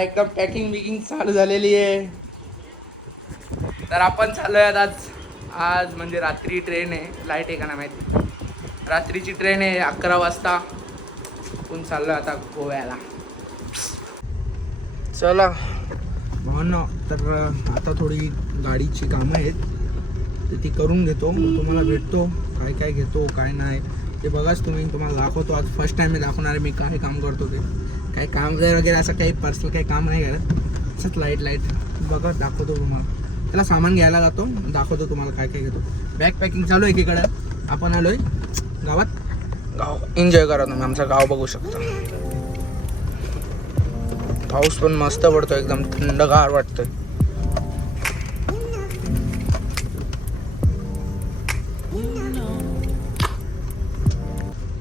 एकदम पॅकिंग बिकिंग चालू झालेली आहे. तर आपण चालूया आज म्हणजे रात्री ट्रेन आहे. लाईट आहे का नाही माहिती. रात्रीची ट्रेन आहे 11 वाजता. आपण चाललोय आता गोव्याला. चला भावना. तर आता थोडी गाडीची कामं आहेत तर ती करून घेतो. तुम्हाला भेटतो काय काय घेतो काय नाही ते बघाच तुम्ही. तुम्हाला दाखवतो. आज फर्स्ट टाइम मी दाखवणार आहे मी काय काम करतो ते. काही काम वगैरे असं काही पर्सनल काही काम नाही करत. असंच लाईट बघा दाखवतो तुम्हाला. त्याला सामान घ्यायला जातो दाखवतो तुम्हाला काय काय घेतो. बॅग पॅकिंग चालू आहे एकीकडं. आपण आलोय गावात. गाव एन्जॉय करा तुम्ही. आमचं गाव बघू शकता. पाऊस पण मस्त पडतो. एकदम थंडगार वाटतोय.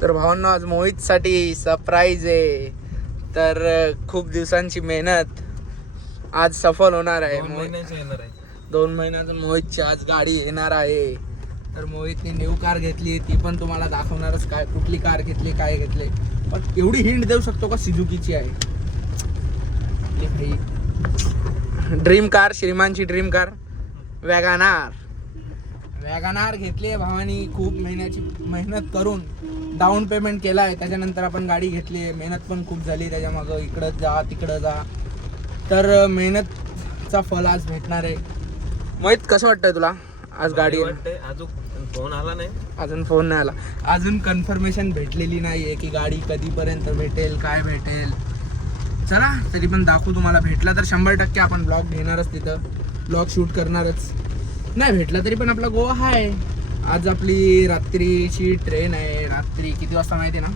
तर भावांनो आज मोहितसाठी सरप्राईज आहे. तर खूप दिवसांची मेहनत आज सफल होणार आहे. 2 महिन्याचं मोहितची आज गाडी येणार आहे. तर मोहितने न्यू कार घेतली. ती पण तुम्हाला दाखवणारच. काय कुठली कार घेतली काय घेतले. पण एवढी हिंट देऊ शकतो का सुझुकीची आहे. Dream car. श्रीमानची ड्रीम कार वॅगनार घेतली आहे भावानी. खूप मेहनत करून डाऊन पेमेंट केला आहे. त्याच्यानंतर आपण गाडी घेतली. मेहनत पण खूप झाली त्याच्यामागं. इकडं जा तिकडं जा. तर मेहनतचा फल आज भेटणार आहे. मोहित कसं वाटतंय तुला आज गाडी? अजून फोन आला नाही. अजून फोन नाही आला. अजून कन्फर्मेशन भेटलेली नाही आहे की गाडी कधीपर्यंत भेटेल काय भेटेल. चला तरी पण दाखवू तुम्हाला. भेटला तर 100% आपण ब्लॉग घेणारच. तिथं ब्लॉग शूट करणारच. नाही भेटला तरी पण आपला गोवा आहे. आज आपली रात्रीची ट्रेन आहे. रात्री किती वाजता माहिती आहे ना?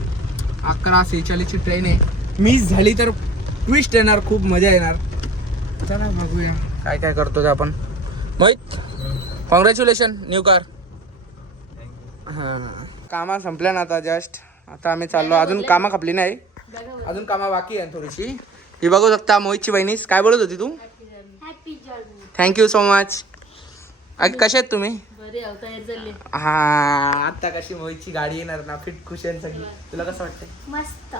11:46ची ट्रेन आहे. मिस झाली तर ट्विस्ट येणार. खूप मजा येणार. चला बघूया काय काय करतो ते आपण. Mohit congratulation new car. हां कामं संपल्या ना आता जस्ट. आता आम्ही चाललो. अजून कामं खपली नाही. अजून कामं बाकी आहे थोडीशी. ही बघू शकता मोहितची बहिणीस. काय बोलत होती तू? Thank you so much. कसे आहेत तुम्ही? हा आता कशी मोहितची गाडी येणार ना. फिट खुश आहे सगळी. तुला कसं वाटतंय? मस्त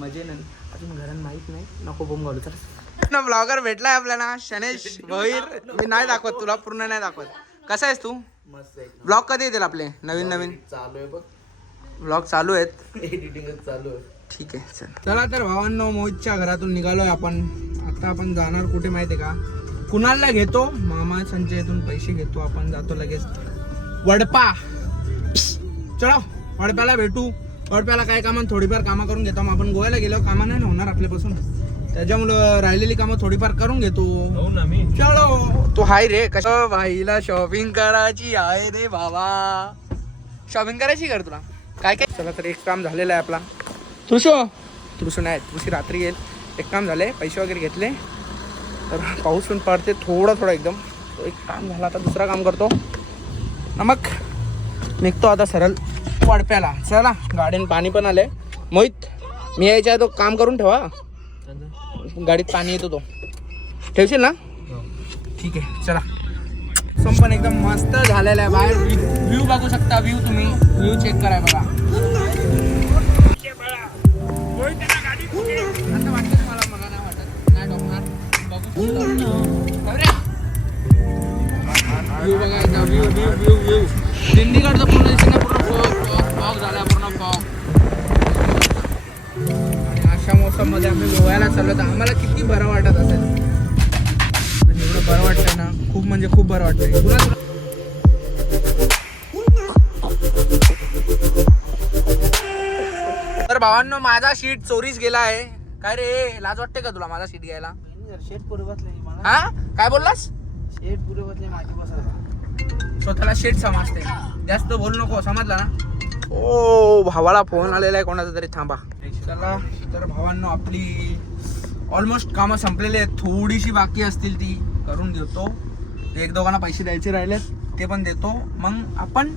मजे नाही. अजून घरात माहित नाही. नको बोंब घालू. तर ब्लॉगर भेटलाय आपल्याला शनेश भोईर. मी नाही दाखवत तुला. पूर्ण नाही दाखवत. कसा आहेस तू? मस्त. ब्लॉग कधी येतील आपले नवीन चालू आहे बघ. ब्लॉग चालू आहेत. एडिटिंगच चालू आहे. ठीक आहे चला तर भावांनो मोहितच्या घरातून निघालोय आपण. आता आपण जाणार कुठे माहिती आहे का? कुणालला घेतो. मामा संचयतून पैसे घेतो. आपण जातो लगेच वडपा. चला वडप्याला भेटू. वडप्याला काय कामं थोडीफार कामं करून घेतो. आपण गोव्याला गेलो कामं नाही होणार आपल्यापासून. त्याच्यामुळं राहिलेली कामं थोडीफार करून घेतो. हो ना मी. चलो तू हाय रे. कसं भाईला शॉपिंग करायची आहे रे बाबा. शॉपिंग करायची कर तुला काय काय. चला तर एक काम झालेलं आहे आपला. तुळशी नाही. तुळशी रात्री येईल. एक काम झाले. पैसे वगैरे घेतले. तर पाऊस पण पडते थोडा एकदम. तो एक काम झाला. आता दुसरा काम करतो. मग निघतो आता सरळ वडप्याला. चला गाडीनं पाणी पण आले. मोहित मी यायच्या तो काम करून ठेवा. गाडीत पाणी येतो तो ठेवशील ना? ठीक आहे चला. पण एकदम मस्त झालेला आहे. बाहेर व्ह्यू बघू शकता. तुम्ही व्ह्यू चेक कराय बघा. असं वाटतं मला. मला नाही वाटत. नाही डोकणार. व्ह्यू बघायचा. व्ह्यू दिंडीकडचं पूर्ण दिसणं. पूर्ण फॉग झाला. पूर्ण फॉग. आणि अशा मोसममध्ये आम्ही गोव्याला चाललो. तर आम्हाला किती बरं वाटत असेल. एवढं बरं वाटतंय ना. खूप म्हणजे खूप बरं वाटतंय. तर भावांनो माझा शीट चोरीस गेला आहे. काय रे लाज वाटते का तुला माझा शीट घ्यायला? शेट पुरे बसले. हा काय बोललास? शेट पुरे बसले माझी बसायला. स्वतःला शेट समजते. जास्त बोल नको. समजला ना? ओ भावाला फोन आलेला आहे कोणाचा तरी. थांबा. चला तर भावांनो आपली ऑलमोस्ट कामं संपलेली आहेत. थोडीशी बाकी असतील ती करून घेतो. 1-2 पैसे द्यायचे राहिले ते पण देतो. मग आपण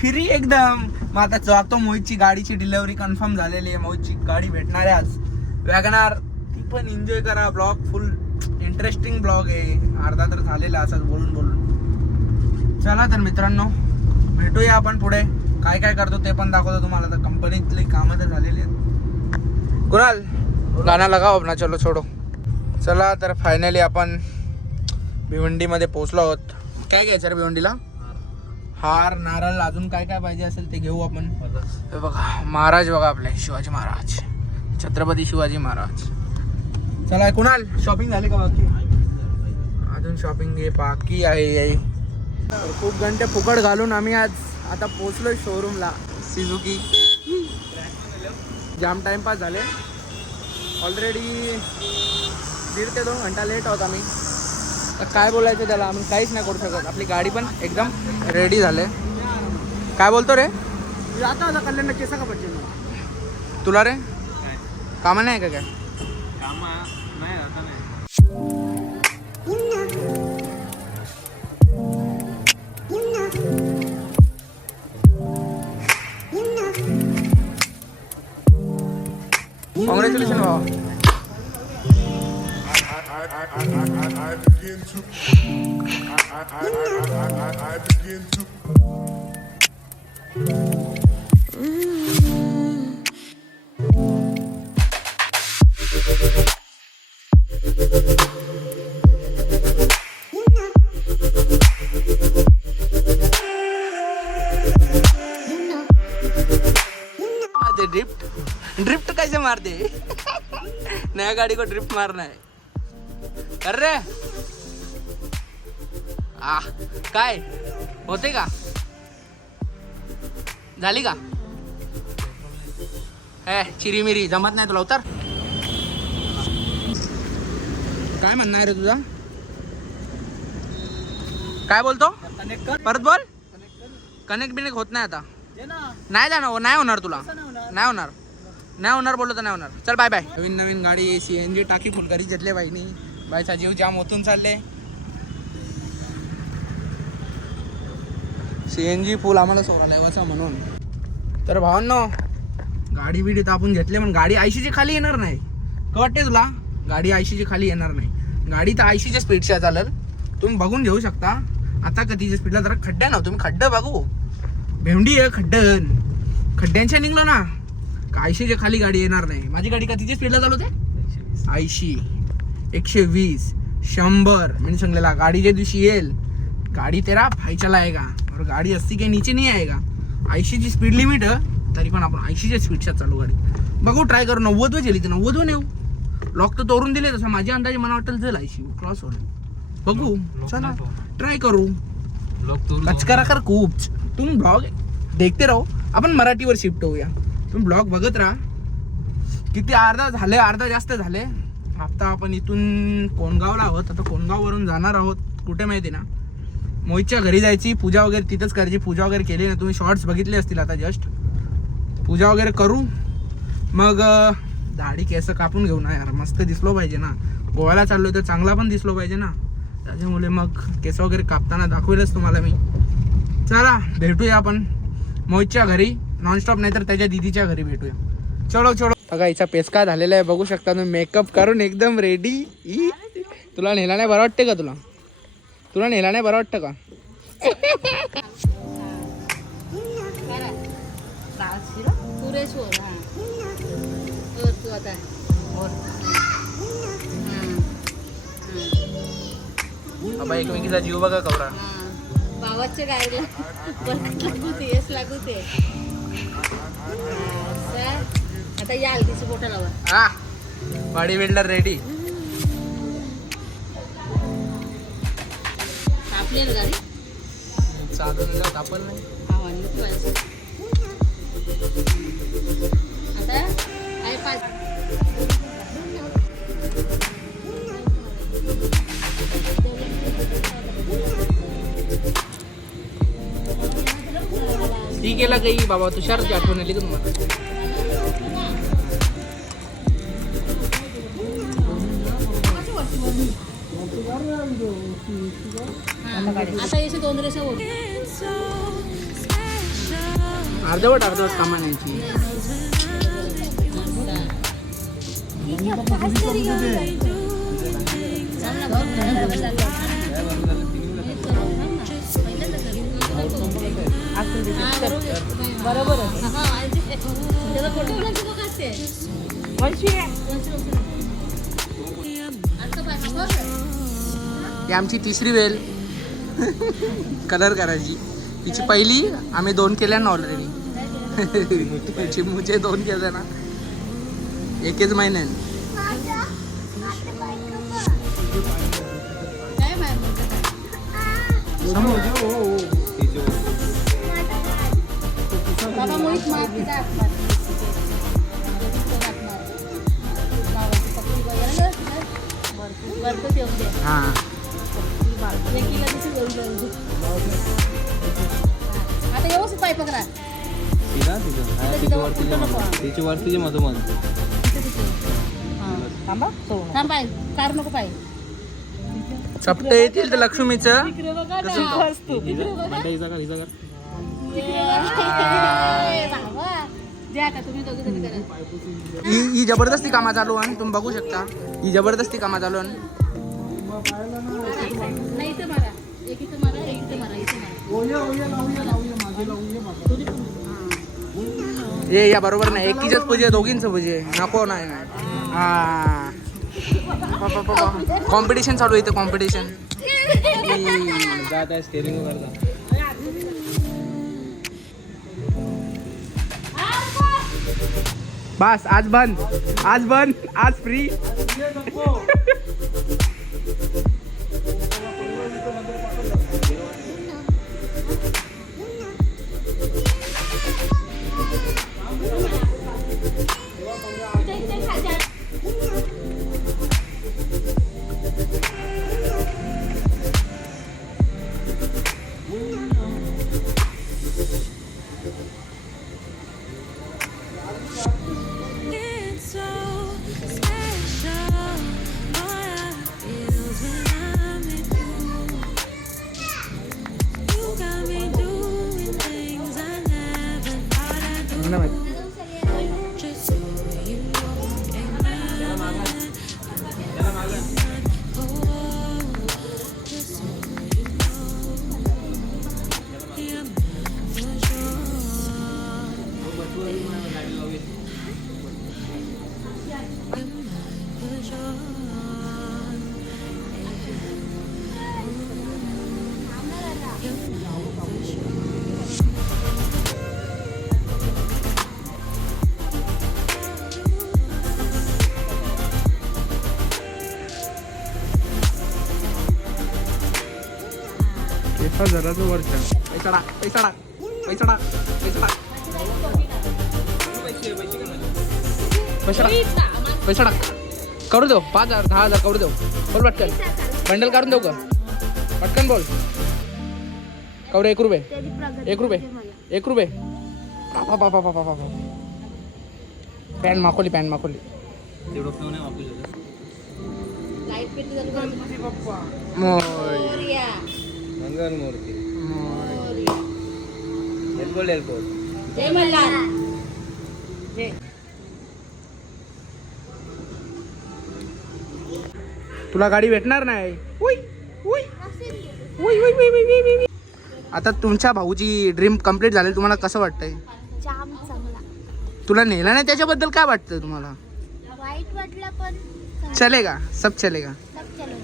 फ्री एकदम. मग आता जातो. मोहितची गाडीची डिलेवरी कन्फर्म झालेली आहे. मोहितची गाडी भेटणार आहे आज वॅगनार. ती पण एन्जॉय करा. ब्लॉग फुल इंटरेस्टिंग ब्लॉग आहे. अर्धा तर झालेला असंच बोलून. चला तर मित्रांनो भेटूया आपण पुढे. काय काय करतो ते पण दाखवतो तुम्हाला. तर कंपनीतली कामं तर झालेली आहेत. कुणाल गाना लगाओ अपना. चलो छोड़ो. चला तर फायनली आपण भिवंडीमध्ये पोहोचलो आहोत. काय घ्यायचं रे भिवंडीला? हार, नारळ, अजून काय काय पाहिजे असेल ते घेऊ आपण. हे बघा महाराज, बघा आपले शिवाजी महाराज, छत्रपती शिवाजी महाराज. चला कुणाल, शॉपिंग झाली का बाकी? अजून शॉपिंग बाकी आहे. खूप घंटे फुकट घालून आम्ही आज आता पोचलोय शोरूमला सिझुकी. जाम टाइमपास झाले ऑलरेडी. 1.5 ते 2 घंटा लेट आहोत आम्ही. तर काय बोलायचं त्याला, आम्ही काहीच नाही करू शकत. आपली गाडी पण एकदम रेडी झाले. काय बोलतो रे? आता आता कल्याण केसा का पाहिजे तुला रे कामा नाही का काय? काम नाही आता नाही. कॉंग्रॅच्युलेशन भावा. I begin to ड्रिफ्ट कैसे मारते? नया गाड़ी को ड्रिफ्ट मारना है. कर रे काय होते का? झाली का? चिरीमिरी जमत नाही तुला. उतर. काय म्हणणार रे तुझा? काय बोलतो? परत बोल. कनेक्ट बिनेक्ट होत नाही आता. नाही जाणार, नाही होणार तुला. नाही होणार बोललो तर नाही होणार. चल बाय बाय. नवीन गाडी CNG टाकी फुल करी घेतले बाईनी. बाईचा जीव जाम ओतून चालले. CNG फुल आम्हाला सोडा लेवाचा म्हणून. तर भावांनो गाडी बिडी तर आपण घेतली, पण गाडी 80ची खाली येणार नाही. का वाटते तुला? गाडी 80ची खाली येणार नाही. गाडी तर 80च्या स्पीडच्या चालेल. तुम्ही बघून घेऊ शकता. आता कधीच्या स्पीडला जरा खड्डा ना, तुम्ही खड्डा बघू. भेंडी आहे खड्ड्यांच्या निघलो ना का 80च्या खाली गाडी येणार नाही. माझी गाडी कितीच्या स्पीडला चालवते? 80, 120, 100 मैंने सांगलेला. गाड़ी के दिवशी येईल. गाड़ी तेरा भाई चलाएगा और गाड़ी 80 के नीचे नहीं आएगा. 80 ची स्पीड लिमिट तरी पण आपण 80च्या स्पीडच्या चालू गाडी बघू. ट्राय करू. 90 वर गेली तर 90 वर नेऊ. लॉक तर तोडून दिले. तसं माझ्या अंदाजे मला वाटेल जाईल 80 क्रॉस होईल. बघू. चला ट्राय करू. कचकरा कर खूप. तुम्ही ब्लॉग देखते राहो. आपण मराठीवर शिफ्ट होऊया. तुम्ही ब्लॉग बघत राहा. किती अर्धा जास्त झाले. आता आपण इथून कोणगावला आहोत. आता कोणगाववरून जाणार आहोत कुठे माहिती ना, मोहितच्या घरी जायची. पूजा वगैरे तिथंच करायची. पूजा वगैरे केली ना, तुम्ही शॉर्ट्स बघितले असतील आता जस्ट. पूजा वगैरे करू. मग दाढी केस कापून घेऊ ना यार. मस्त दिसलो पाहिजे ना. गोव्याला चाललोय तर चांगला पण दिसलो पाहिजे ना. त्याच्यामुळे मग केस वगैरे कापताना दाखवेलच तुम्हाला मी. चला भेटूया आपण मोहितच्या घरी. नॉनस्टॉप नाही तर त्याच्या दिदीच्या घरी भेटूया. चलो. बघा हिचा पेस्का झालेला आहे. बघू शकता तुम्ही. मेकअप करून एकदम रेडी. तुला नेला नाही बरं वाटते का? तुला नेला नाही बरं वाटतं का? बाबा एकमेकीचा जीव बघा कवरा. भावाच्या गाडीला लागू ते. आता या हल्दीची बोटा लावा. Body builder ready. आपली गाडी चालून आपण नाही. आता काय पाच ती गेला काही बाबा. तुषारची आठवण आली का तुम्हाला? आता याची 2 रेषा होती. अर्धवट कामा न्यायची. बरोबर त्याला फोटो ही आमची तिसरी वेल कलर करायची. तिची पहिली आम्ही 2 केल्या ना ऑलरेडी. चिमूचे 2 केले ना एकच महिन्यात. काय मॅम बाबा मोहित मार तिचा हात मार. भरपूर ठेवून दे. हां लेकीला दिसू जाऊ. आता व्यवस्थित पाय पकडा. तिची वरतीची मधोमध. थांबा थांब पाय कार नको पाय. चपटे येतील तर लक्ष्मीचं. तिकडे बघा ना. तिकडे बघा. द्या का तुम्ही दोघे जण करा. ही जबरदस्ती कामा चालू आहे. तुम्ही बघू शकता ही जबरदस्ती कामा चालू आहे. नाही इथं मारा. एक इथं मारा एक इथं मारा. इथं मारा. हे या बरोबर नाही. एकीच्याच पूजे दोघींचं पूजे नको नाही. हा कॉम्पिटिशन चालू आहे इथं. कॉम्पिटिशन जात आहे स्टेरिंग करता. बस आज बंद. आज free. It's so special. What I feels when I'm with you. You got me doing things I never thought I'd do. Just so you know, ain't nothing. Oh, just so you know, yeah, for sure. जराच वरच्या पैसा टाक. करू देऊ 5,000 10,000 करू देऊ. बोल पटकन. Bundle काढून देऊ का पटकन बोल. कवरे 1 रुपये. 1 रुपये. पॅन्ट माखोली. तेवढं खाऊ नाही वापरू शकत. लाईट पेटी जर मोरया. मंगल मूर्ती. एल्बो. जय मल्हार. जय. तुला गाडी भेटणार नाही. आता तुमच्या भाऊची ड्रीम कंप्लीट झाली. तुम्हाला कसं वाटतंय? जाम चांगला. तुला नेला नाही त्याच्याबद्दल काय वाटतं तुम्हाला? वाईट वाटलं पण चलेगा सब चलेगा. सब चलो.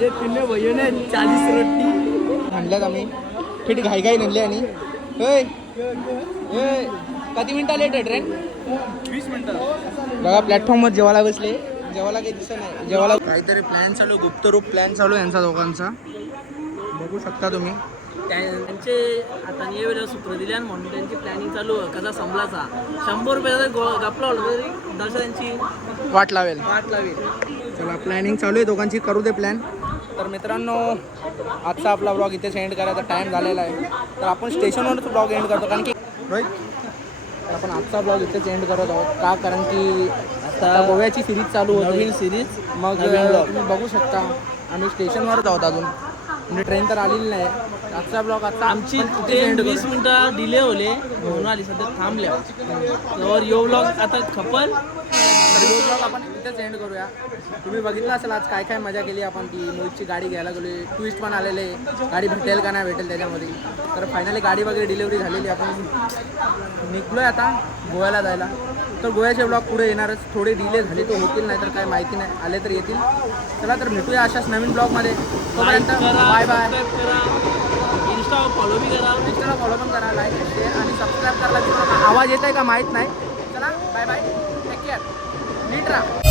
ये तिन्ही भैया 40 रोटी म्हणल्यात आम्ही फिट घाई आणली. आणि होय किती मिनिटं लेट आहे ट्रेन? 20 मिनिटं. बघा प्लॅटफॉर्मवर जेवायला बसले. जेवायला काही दिसत नाही. जेवायला काहीतरी प्लॅन चालू. गुप्तरूप प्लॅन चालू यांचा दोघांचा. बघू शकता तुम्ही. त्यांचे आता वेळेला सूत्र दिले आणि म्हणून त्यांची प्लॅनिंग चालू आहे. कसा संपलाचा 100 रुपये गपला तरी दर्शा त्यांची वाट लावेल. लावेल. चला प्लॅनिंग चालू आहे दोघांची. करू दे प्लॅन. तर मित्रांनो आजचा आपला ब्लॉग इथेच एंड करायचा टाईम झालेला आहे. तर आपण स्टेशनवरच ब्लॉग एंड करतो. कारण की रोहित आपण आजचा ब्लॉग इथेच एंड करत आहोत. का कारण की आता गोव्याची सिरीज चालू होती. नवीन सिरीज मग तुम्ही बघू शकता आम्ही स्टेशनवरच आहोत अजून. म्हणजे ट्रेन तर आलेली नाही. आजचा ब्लॉग आता आमची ट्रेन 20 मिनिटं डिले होले म्हणून आली. सध्या थांबल्या तर यो ब्लॉग आता खपल तर यो ब्लॉग आपण इथेच एंड करूया. तुम्ही बघितलं असेल आज काय काय मजा केली आपण. ती मोहितची गाडी घ्यायला गेली, ट्विस्ट पण आलेले, गाडी भेटेल का नाही भेटेल त्याच्यामध्ये. तर फायनली गाडी वगैरे डिलिव्हरी झालेली. आपण निघलोय आता गोव्याला जायला. तर गोव्याचे ब्लॉग पुढे येणारच. थोडे डिले झाले तर होतील, नाही तर काय माहिती नाही, आले तर येतील. चला तर भेटूया अशाच नवीन ब्लॉगमध्ये. तोपर्यंत बाय बाय. इंस्टावर फॉलो बी करा. इंस्टाला फॉलो पण करा, लाईक शेअर आणि सबस्क्राईब करायला विसरू नका. आवाज येत आहे का माहीत नाही. चला बाय बाय, टेक केअर, नीट राहा.